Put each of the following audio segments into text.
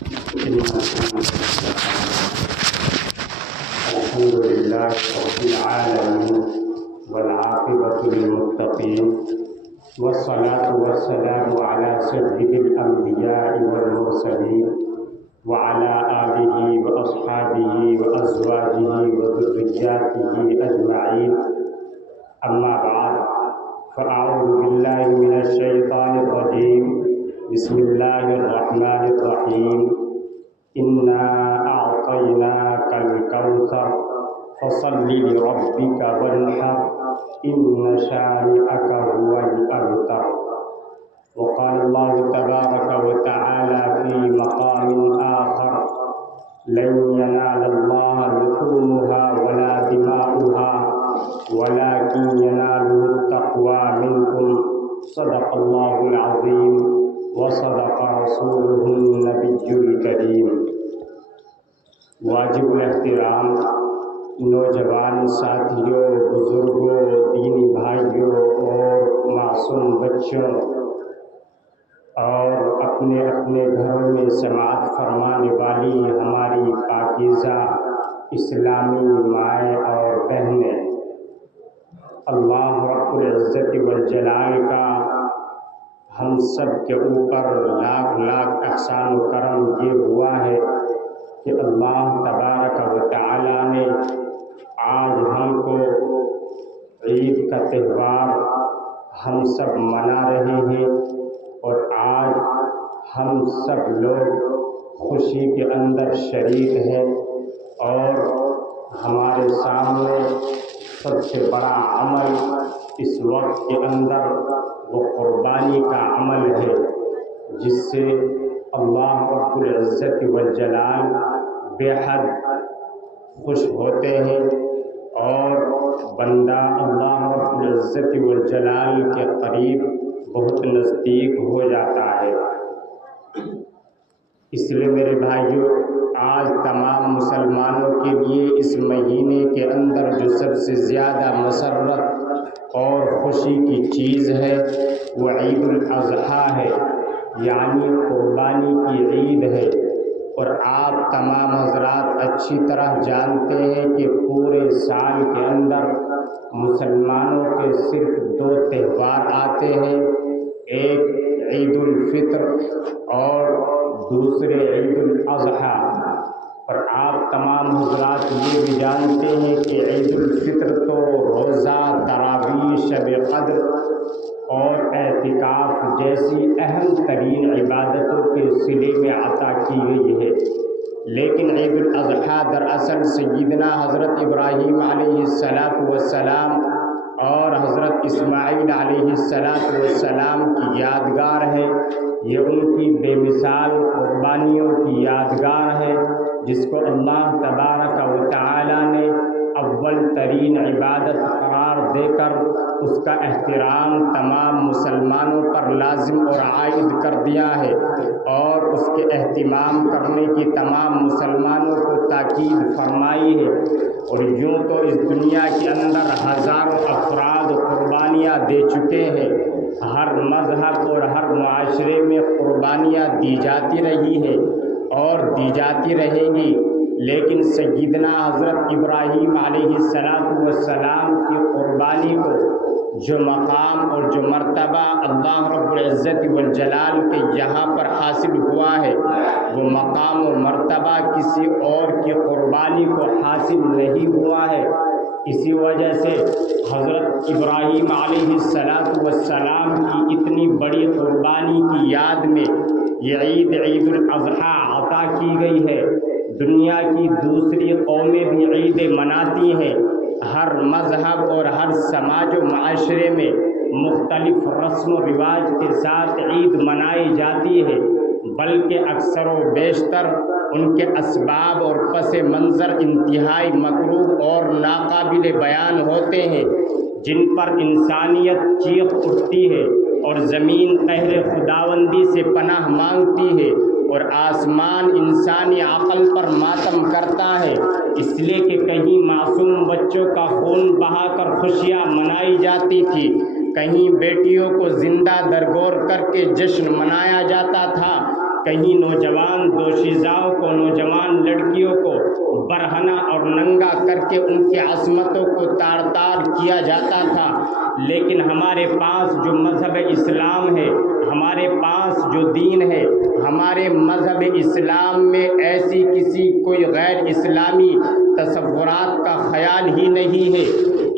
الحمد لله رب العالمين والعاقبة للمتقين والصلاة والسلام على سيد الأنبياء والمرسلين وعلى آله وأصحابه وأزواجه وذرياته أجمعين. أما بعد، فأعوذ بالله من الشيطان الرجيم. بسم الله الرحمن الرحيم. إنا أعطيناك الكوثر فصل لربك وانحر إن شانئك هو الأبتر. وقال الله تبارك وتعالى في مقام آخر: لن ينال الله لحومها ولا دماؤها ولكن يناله التقوى منكم. صدق الله العظيم وصدق رسوله النبي الكريم. واجب الاحترام نوجوان ساتھیوں، بزرگوں، دینی بھائیوں اور معصوم بچوں اور اپنے اپنے گھروں میں سماعت فرمانے والی ہماری پاکیزہ اسلامی مائیں اور بہنیں، اللہ رب العزت والجلال کا ہم سب کے اوپر لاکھ لاکھ احسان و کرم یہ ہوا ہے کہ اللہ تبارک و تعالی نے آج ہم کو عید کا تہوار ہم سب منا رہے ہیں، اور آج ہم سب لوگ خوشی کے اندر شریک ہیں، اور ہمارے سامنے سب سے بڑا عمل اس وقت کے اندر وہ قربانی کا عمل ہے، جس سے اللہ رب العزت والجلال بے حد خوش ہوتے ہیں، اور بندہ اللہ رب العزت والجلال کے قریب بہت نزدیک ہو جاتا ہے۔ اس لیے میرے بھائیوں، آج تمام مسلمانوں کے لیے اس مہینے کے اندر جو سب سے زیادہ مسرت اور خوشی کی چیز ہے وہ عید الاضحیٰ ہے، یعنی قربانی کی عید ہے۔ اور آپ تمام حضرات اچھی طرح جانتے ہیں کہ پورے سال کے اندر مسلمانوں کے صرف دو تہوار آتے ہیں، ایک عید الفطر اور دوسرے عید الاضحیٰ۔ اور آپ تمام حضرات یہ بھی جانتے ہیں کہ عید الفطر تو روزہ، تراویح، شب قدر اور اعتکاف جیسی اہم ترین عبادتوں کے صلے میں عطا کی گئی ہے، لیکن عید الاضحیٰ دراصل سیدنا حضرت ابراہیم علیہ السلام اور حضرت اسماعیل علیہ السلام کی یادگار ہے۔ یہ ان کی بے مثال قربانیوں کی یادگار ہے، جس کو اللہ تبارک و تعالی نے اول ترین عبادت قرار دے کر اس کا احترام تمام مسلمانوں پر لازم اور عائد کر دیا ہے، اور اس کے اہتمام کرنے کی تمام مسلمانوں کو تاکید فرمائی ہے۔ اور یوں تو اس دنیا کے اندر ہزاروں افراد قربانیاں دے چکے ہیں، ہر مذہب اور ہر معاشرے میں قربانیاں دی جاتی رہی ہے اور دی جاتی رہیں گی، لیکن سیدنا حضرت ابراہیم علیہ السلام کی قربانی کو جو مقام اور جو مرتبہ اللہ رب العزت والجلال کے یہاں پر حاصل ہوا ہے، وہ مقام و مرتبہ کسی اور کی قربانی کو حاصل نہیں ہوا ہے۔ اسی وجہ سے حضرت ابراہیم علیہ السلام کی اتنی بڑی قربانی کی یاد میں یہ عید الاضحیٰ عطا کی گئی ہے۔ دنیا کی دوسری قومیں بھی عیدیں مناتی ہیں، ہر مذہب اور ہر سماج و معاشرے میں مختلف رسم و رواج کے ساتھ عید منائی جاتی ہے، بلکہ اکثر و بیشتر ان کے اسباب اور پس منظر انتہائی مکروہ اور ناقابل بیان ہوتے ہیں، جن پر انسانیت چیخ اٹھتی ہے اور زمین قہر خداوندی سے پناہ مانگتی ہے، اور آسمان انسانی عقل پر ماتم کرتا ہے، اس لیے کہ کہیں معصوم بچوں کا خون بہا کر خوشیاں منائی جاتی تھی، کہیں بیٹیوں کو زندہ درگور کر کے جشن منایا جاتا تھا، کہیں نوجوان دوشیزاؤں کو، نوجوان لڑکیوں کو برہنہ اور ننگا کر کے ان کی عصمتوں کو تار تار کیا جاتا تھا، لیکن ہمارے پاس جو مذہب اسلام ہے، ہمارے پاس جو دین ہے، ہمارے مذہب اسلام میں ایسی کسی کوئی غیر اسلامی تصورات کا خیال ہی نہیں ہے۔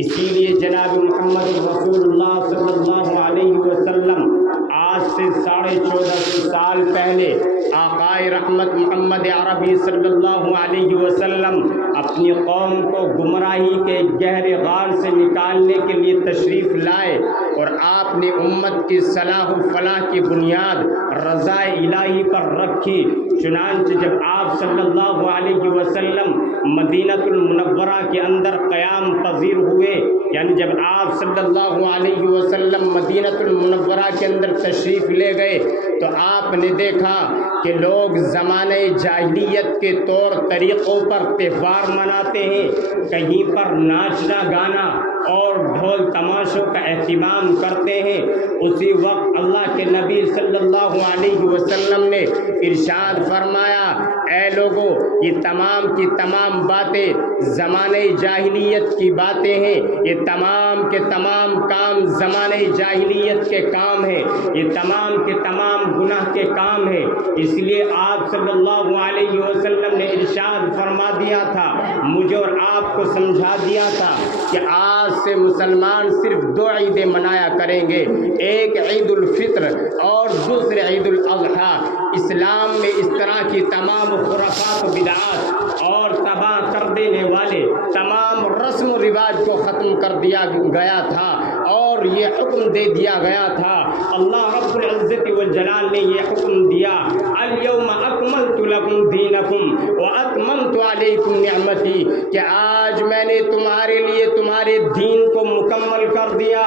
اسی لیے جناب محمد رسول اللہ صلی اللہ علیہ وسلم آج سے 1450 سال پہلے آقائے رحمت محمد عربی صلی اللہ علیہ وسلم اپنی قوم کو گمراہی کے گہرے غار سے نکالنے کے لیے تشریف لائے، اور آپ نے امت کی صلاح و فلاح کی بنیاد رضا الہی پر رکھی۔ چنانچہ جب آپ صلی اللہ علیہ وسلم مدینہ المنورہ کے اندر قیام پذیر ہوئے، یعنی جب آپ صلی اللہ علیہ وسلم مدینہ المنورہ کے اندر تشریف لے گئے تو آپ نے دیکھا کہ لوگ زمانہ جاہلیت کے طور طریقوں پر تہوار مناتے ہیں، کہیں پر ناچنا گانا اور ڈھول تماشوں کا اہتمام کرتے ہیں۔ اسی وقت اللہ کے نبی صلی اللہ علیہ وسلم نے ارشاد فرمایا، اے لوگو، یہ تمام کی تمام باتیں زمانہ جاہلیت کی باتیں ہیں، یہ تمام کے تمام کام زمانہ جاہلیت کے کام ہیں، یہ تمام کے تمام گناہ کے کام ہیں۔ اس لیے آپ صلی اللہ علیہ وسلم نے ارشاد فرما دیا تھا، مجھے اور آپ کو سمجھا دیا تھا کہ آج سے مسلمان صرف 2 عیدیں منایا کریں گے، ایک عید الفطر اور دوسرے عید الاضحیٰ۔ اسلام میں اس طرح کی تمام خرافات و بدعات اور تباہ کر دینے والے تمام رسم و رواج کو ختم کر دیا گیا تھا، اور یہ حکم دے دیا گیا تھا، اللہ رب العزت والجلال نے یہ حکم دیا، الیوم اکملت لکم دینکم واتممت علیکم نعمتی، کہ آج میں نے تمہارے لیے تمہارے دین کو مکمل کر دیا،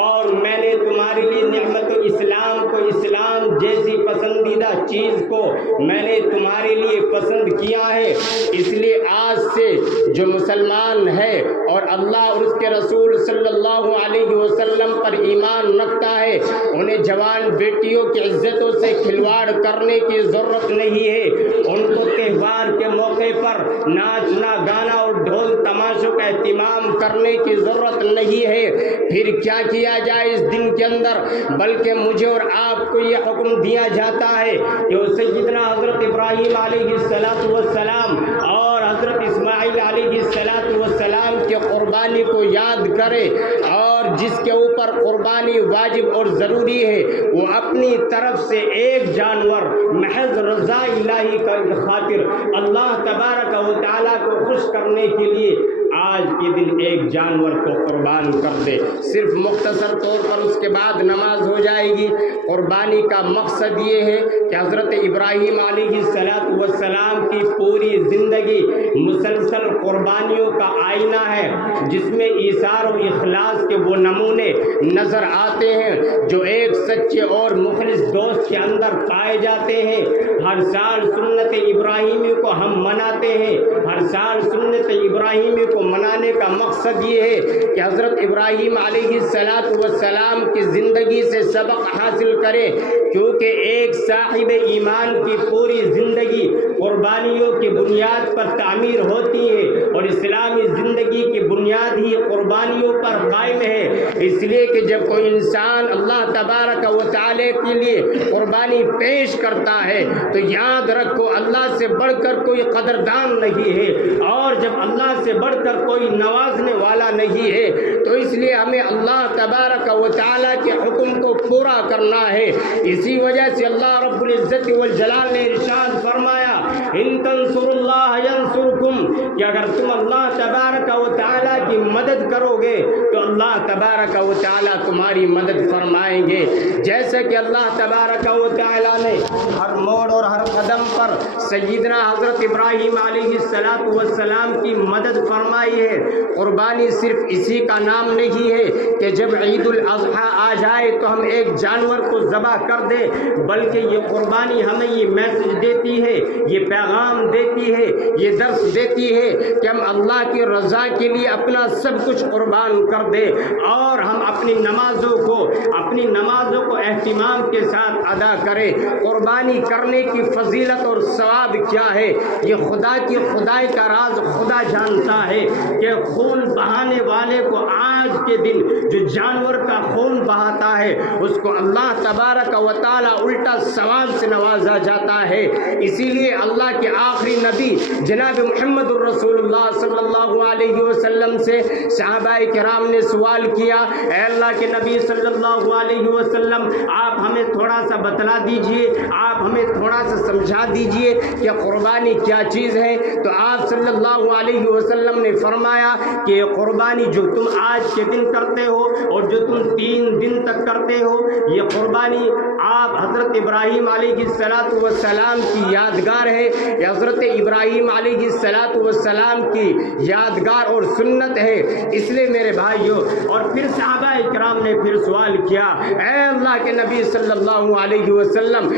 اور میں نے تمہارے لیے نعمت اسلام کو، اسلام جیسی پسندیدہ چیز کو میں نے تمہارے لیے پسند کیا ہے۔ اس لیے آج سے جو مسلمان ہے اور اللہ اور اس کے رسول صلی اللہ علیہ وسلم پر ایمان رکھتا ہے، انہیں جوان بیٹیوں کی عزتوں سے کھلواڑ کرنے کی ضرورت نہیں ہے، ان کو تہوار کے موقع پر ناچنا گانا اور ڈھول تماشوں کا اہتمام کرنے کی ضرورت نہیں ہے۔ پھر کیا کیا جائے اس دن کے اندر؟ بلکہ مجھے اور آپ کو یہ حکم دیا جاتا ہے کہ سیدنا حضرت ابراہیم علیہ السلام اور حضرت اسماعیل علیہ السلام کی قربانی کو یاد کرے، اور جس کے اوپر قربانی واجب اور ضروری ہے وہ اپنی طرف سے ایک جانور محض رضا الہی کا خاطر اللہ تبارک و تعالیٰ کو خوش کرنے کے لیے آج کے دن ایک جانور کو قربان کر دے، صرف مختصر طور پر اس کے بعد نماز ہو جائے گی۔ قربانی کا مقصد یہ ہے کہ حضرت ابراہیم علیہ السلام کی پوری زندگی مسلسل قربانیوں کا آئینہ ہے، جس میں ایثار و اخلاص کے وہ نمونے نظر آتے ہیں جو ایک سچے اور مخلص دوست کے اندر پائے جاتے ہیں۔ ہر سال سنت ابراہیمی کو ہم مناتے ہیں، ہر سال سنت ابراہیمی کو منانے کا مقصد یہ ہے کہ حضرت ابراہیم علیہ السلام کی زندگی سے سبق حاصل کریں، کیونکہ ایک صاحب ایمان کی پوری زندگی قربانیوں کی بنیاد پر تعمیر ہوتی ہے، اور اسلامی زندگی کی بنیاد ہی قربانیوں پر قائم ہے۔ اس لیے کہ جب کوئی انسان اللہ تبارک و تعالی کے لیے قربانی پیش کرتا ہے تو یاد رکھو اللہ سے بڑھ کر کوئی قدردان نہیں ہے، اور جب اللہ سے بڑھ کر کوئی نوازنے والا نہیں ہے، تو اس لیے ہمیں اللہ تبارک و تعالی کے حکم کو پورا کرنا ہے۔ اسی وجہ سے اللہ رب العزت والجلال نے ارشاد فرمایا، ان تنصروا اللہ ینصرکم، کہ اگر تم اللہ تبارک و تعالی کی مدد کرو گے تو اللہ تبارک و تعالی تمہاری مدد فرمائیں گے۔ جیسے کہ اللہ تبارک و تعالی نے ہر موڑ اور ہر قدم پر سیدنا حضرت ابراہیم علیہ السلام کی مدد فرمائی ہے۔ قربانی صرف اسی کا نام نہیں ہے کہ جب عید الاضحیٰ آ جائے تو ہم ایک جانور کو ذبح کر دیں، بلکہ یہ قربانی ہمیں یہ میسج دیتی ہے، یہ پیغام دیتی ہے، یہ درس دیتی ہے کہ ہم اللہ کی رضا کے لیے اپنی اپنا سب کچھ قربان کر دے اور ہم اپنی نمازوں کو اہتمام کے ساتھ ادا کریں۔ قربانی کرنے کی فضیلت اور ثواب کیا ہے، یہ خدا کی خدائی کا راز خدا جانتا ہے کہ خون بہانے والے کو آج کے دن جو جانور کا خون بہاتا ہے اس کو اللہ تبارک و تعالی الٹا ثواب سے نوازا جاتا ہے۔ اسی لیے اللہ کے آخری نبی جناب محمد الرسول اللہ صلی اللہ علیہ وسلم سے صحابہ کرام نے سوال کیا، اے اللہ کے نبی صلی اللہ علیہ وسلم، آپ ہمیں تھوڑا سا بتلا دیجئے، آپ ہمیں تھوڑا سا سمجھا دیجئے کہ قربانی کیا چیز ہے۔ تو آپ صلی اللہ علیہ وسلم نے فرمایا کہ قربانی جو تم آج کے دن کرتے ہو اور جو تم 3 دن تک کرتے ہو، یہ قربانی آپ حضرت ابراہیم علیہ السلام کی یادگار ہے، یہ حضرت ابراہیم علیہ السلام کی یادگار اور سنت ہے۔ اس لیے میرے بھائیوں، اور پھر صحابہ کرام نے پھر سوال کیا، اے اللہ کے نبی صلی اللہ علیہ وسلم،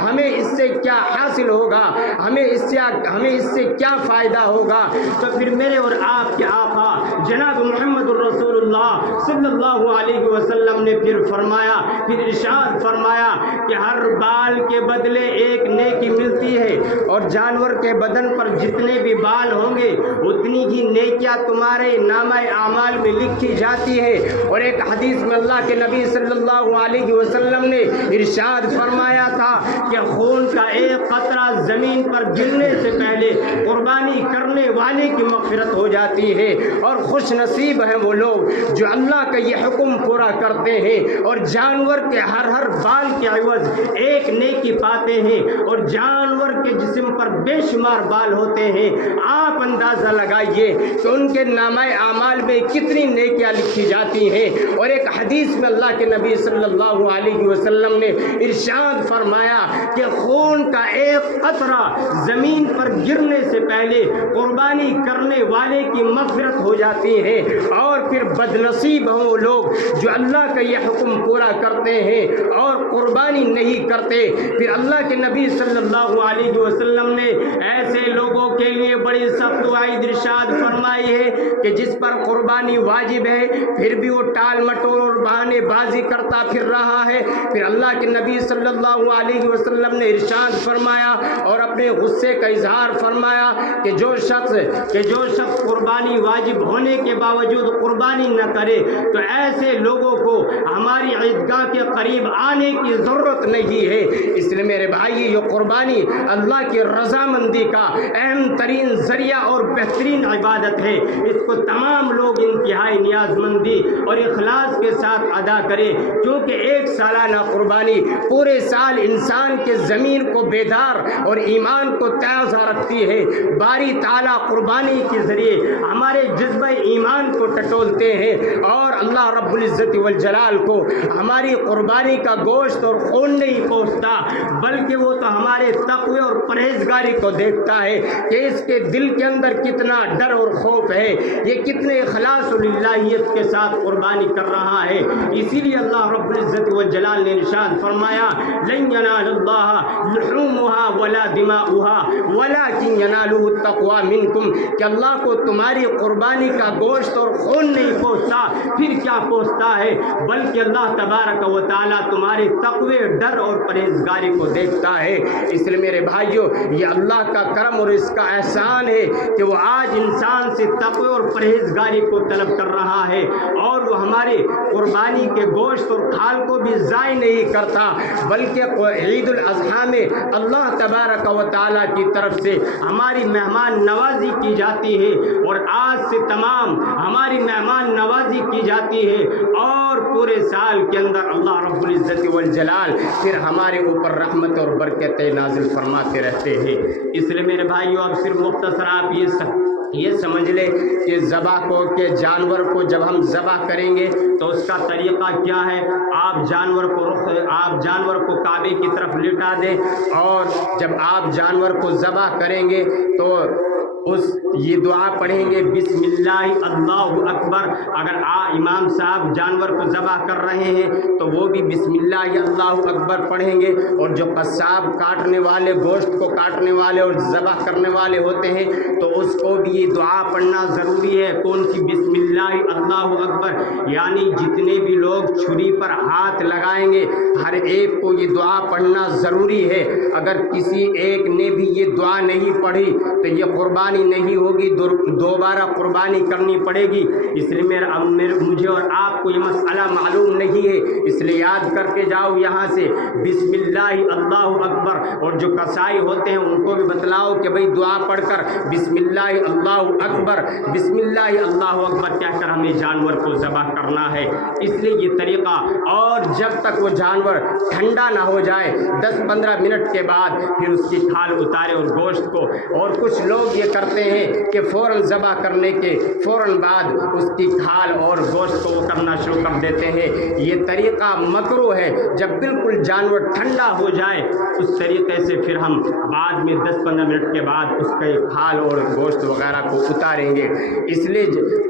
ہمیں اس سے کیا حاصل ہوگا، ہمیں اس سے کیا فائدہ ہوگا؟ تو پھر میرے اور آپ کے آقا جناب محمد الرسول اللہ صلی اللہ علیہ وسلم نے پھر ارشاد فرمایا کہ ہر بال کے بدلے ایک نیکی ملتی ہے، اور جانور کے بدن پر جتنے بھی بال ہوں گے اتنی ہی نیکیاں تمہارے نامہ اعمال میں لکھی جاتی ہے۔ اور ایک حدیث میں اللہ کے نبی صلی اللہ علیہ وسلم نے ارشاد فرمایا تھا کہ خون کا ایک قطرہ زمین پر گرنے سے پہلے قربانی کرنے والے کی مغفرت ہو جاتی ہے، اور خوش نصیب ہیں وہ لوگ جو اللہ کا یہ حکم پورا کرتے ہیں اور جانور کے ہر بال کے عوض ایک نیکی پاتے ہیں، اور جانور کے جسم پر بے شمار بال ہوتے ہیں۔ آپ اندازہ لگائیے کہ ان کے نامہ اعمال میں کتنی نیکیاں لکھی جاتی ہیں۔ اور ایک حدیث میں اللہ کے نبی صلی اللہ علیہ وسلم نے ارشاد فرمایا کہ خون کا ایک قطرہ زمین پر گرنے سے پہلے قربانی کرنے والے کی مغفرت ہو جاتی ہے، اور پھر بدنصیب ہیں وہ لوگ جو اللہ کا یہ حکم پورا کرتے ہیں اور قربانی نہیں کرتے۔ پھر اللہ کے نبی صلی اللہ علیہ وسلم نے ایسے لوگوں کے لیے بڑی سخت وعید ارشاد فرمائی ہے کہ جس پر قربانی واجب ہے پھر بھی وہ ٹال مٹول اور بہانے بازی کرتا پھر رہا ہے۔ پھر اللہ کے نبی صلی اللہ علیہ وسلم نے ارشاد فرمایا اور اپنے غصے کا اظہار فرمایا کہ جو شخص قربانی واجب ہونے کے باوجود قربانی نہ کرے تو ایسے لوگوں کو ہماری عیدگاہ کے قریب آنے کی ضرورت نہیں ہے۔ اس لیے میرے بھائی، یہ قربانی اللہ کی رضامندی کا اہم ترین ذریعہ اور بہترین عبادت ہے۔ اس کو تمام لوگ انتہائی نیاز مندی اور اخلاص کے ساتھ ادا کریں، کیونکہ ایک سالانہ قربانی پورے سال انسان کے ضمیر کو بیدار اور ایمان کو تازہ رکھتی ہے۔ باری تعالیٰ قربانی کے ذریعے ہمارے جذبہ ایمان کو ٹٹولتے ہیں، اور اللہ رب العزت والجلال کو ہماری قربانی کا گوشت اور خون نہیں پہنچتا، بلکہ وہ تو ہمارے تقوی اور پرہیزگاری کو دیکھتا ہے کہ اس کے دل کے اندر کتنا ڈر اور خوف ہے، یہ کتنے اخلاص و للہیت کے ساتھ قربانی کر رہا ہے۔ اسی لیے اللہ رب العزت والجلال نے ارشاد فرمایا، لن ینال اللہ لحومها ولا دماؤها ولکن ینالہ التقوی منکم، کہ اللہ کو تمہاری قربانی کا گوشت اور خون نہیں پہنچتا، پھر کیا پہنچتا ہے، بلکہ اللہ تبارک و تعالیٰ تمہارے تقوی، ڈر اور پرہیزگاری کو دیکھتا ہے۔ اس لیے میرے بھائیوں، یہ اللہ کا کرم اور اس کا احسان ہے کہ وہ آج انسان سے تقوی اور پرہیزگاری کو طلب کر رہا ہے، اور وہ ہمارے قربانی کے گوشت اور کھال کو بھی ضائع نہیں کرتا، بلکہ عید الاضحیٰ میں اللہ تبارک و تعالیٰ کی طرف سے ہماری مہمان نوازی کی جاتی ہے، اور آج سے تمام ہماری مہمان نوازی کی جاتی ہے، اور پورے سال کے اندر اللہ رب العزت والجلال پھر ہمارے اوپر رحمت اور برکتیں نازل فرماتے رہتے ہیں۔ اس لیے میرے بھائیوں، اب صرف مختصر آپ یہ سمجھ لیں کہ جانور کو جب ہم ذبح کریں گے تو اس کا طریقہ کیا ہے۔ آپ جانور کو کعبے کی طرف لٹا دیں، اور جب آپ جانور کو ذبح کریں گے تو یہ دعا پڑھیں گے بسم اللہ اللہ اکبر۔ اگر امام صاحب جانور کو ذبح کر رہے ہیں تو وہ بھی بسم اللہ اللہ اکبر پڑھیں گے، اور جو قصاب کاٹنے والے، گوشت کو کاٹنے والے اور ذبح کرنے والے ہوتے ہیں تو اس کو بھی یہ دعا پڑھنا ضروری ہے۔ کون سی؟ بسم اللہ اللہ اکبر۔ یعنی جتنے بھی لوگ چھری پر ہاتھ لگائیں گے ہر ایک کو یہ دعا پڑھنا ضروری ہے۔ اگر کسی ایک نے بھی یہ دعا نہیں پڑھی تو یہ قربانی نہیں ہوگی، دوبارہ قربانی کرنی پڑے گی۔ اس لیے مجھے اور آپ کو یہ مسئلہ معلوم نہیں ہے، اس لیے یاد کر کے جاؤ یہاں سے بسم اللہ اللہ اکبر۔ اور جو قصائی ہوتے ہیں ان کو بھی بتلاؤ کہ بھئی دعا پڑھ کر بسم اللہ اللہ اکبر، بسم اللہ اللہ اکبر کہہ کر ہمیں جانور کو ذبح کرنا ہے۔ اس لیے یہ طریقہ، اور جب تک وہ جانور ٹھنڈا نہ ہو جائے 10-15 منٹ کے بعد پھر اس کی کھال اتارے اور گوشت کو۔ اور کچھ لوگ یہ کرتے ہیں کہ فوراً ذبح کرنے کے فوراً بعد اس کی کھال اور گوشت کو وہ کرنا شروع کر دیتے ہیں۔ یہ طریقہ مکروہ ہے۔ جب بالکل جانور ٹھنڈا ہو جائے اس طریقے سے پھر ہم بعد میں 10-15 منٹ کے بعد اس کے کھال اور گوشت وغیرہ کو اتاریں گے۔ اس لیے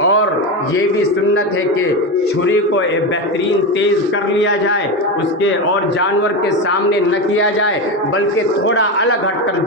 اور یہ بھی سنت ہے کہ چھری کو بہترین تیز کر لیا جائے، اس کے اور جانور کے سامنے نہ کیا جائے بلکہ تھوڑا الگ ہٹ کر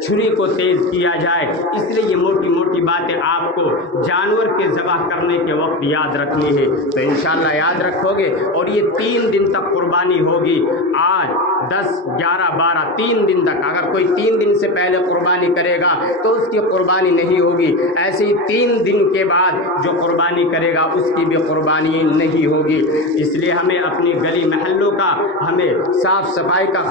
چھری کو تیز کیا جائے۔ اس لیے یہ موٹی موٹی باتیں آپ کو جانور کے ذبح کرنے کے وقت یاد رکھنی ہے، تو انشاءاللہ یاد رکھو گے۔ اور یہ 3 دن تک قربانی ہوگی، آج 10 11 12 3 دن تک۔ اگر کوئی 3 دن سے پہلے قربانی کرے گا تو اس کی قربانی نہیں ہوگی، ایسے ہی 3 دن کے بعد جو قربانی کرے گا اس کی بھی قربانی نہیں ہوگی۔ اس لیے ہمیں اپنی گلی محلوں کا ہمیں صاف صفائی کا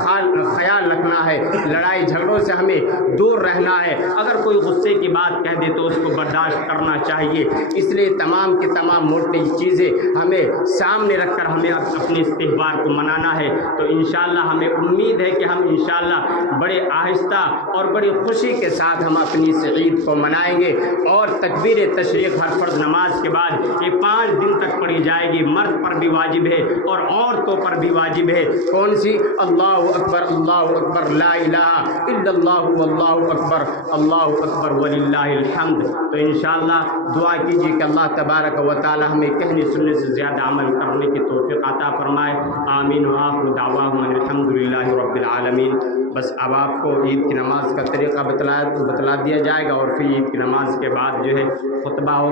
خیال رکھنا ہے، لڑائی جھگڑوں سے ہمیں دور رہنا ہے۔ اگر کوئی غصے کی بات کہہ دے تو اس کو برداشت کرنا چاہیے۔ اس لیے تمام کی تمام موٹی چیزیں ہمیں سامنے رکھ کر ہمیں اپنے اس تہوار کو منانا ہے۔ تو انشاءاللہ ہمیں امید ہے کہ ہم انشاءاللہ بڑے آہستہ اور بڑی خوشی کے ساتھ ہم اپنی اس عید کو منائیں گے۔ اور تکبیر تشریق ہر فرض نماز کے بعد یہ 5 دن تک پڑھی جائے گی، مرد پر بھی واجب ہے اور عورتوں پر بھی واجب ہے۔ کون سی؟ اللہ اکبر لا الہ الا اللہ واللہ اکبر، اللہ اکبر وللہ الحمد۔ تو انشاءاللہ دعا کیجیے کہ اللہ تبارک و تعالی ہمیں کہنے سننے سے زیادہ عمل کرنے کی توفیق عطا فرمائے۔ آمین وآخر دعواہم الحمدللہ رب العالمین۔ بس اب آپ کو عید کی نماز کا طریقہ بتلا دیا جائے گا، اور پھر عید کی نماز کے بعد جو ہے خطبہ ہوگا۔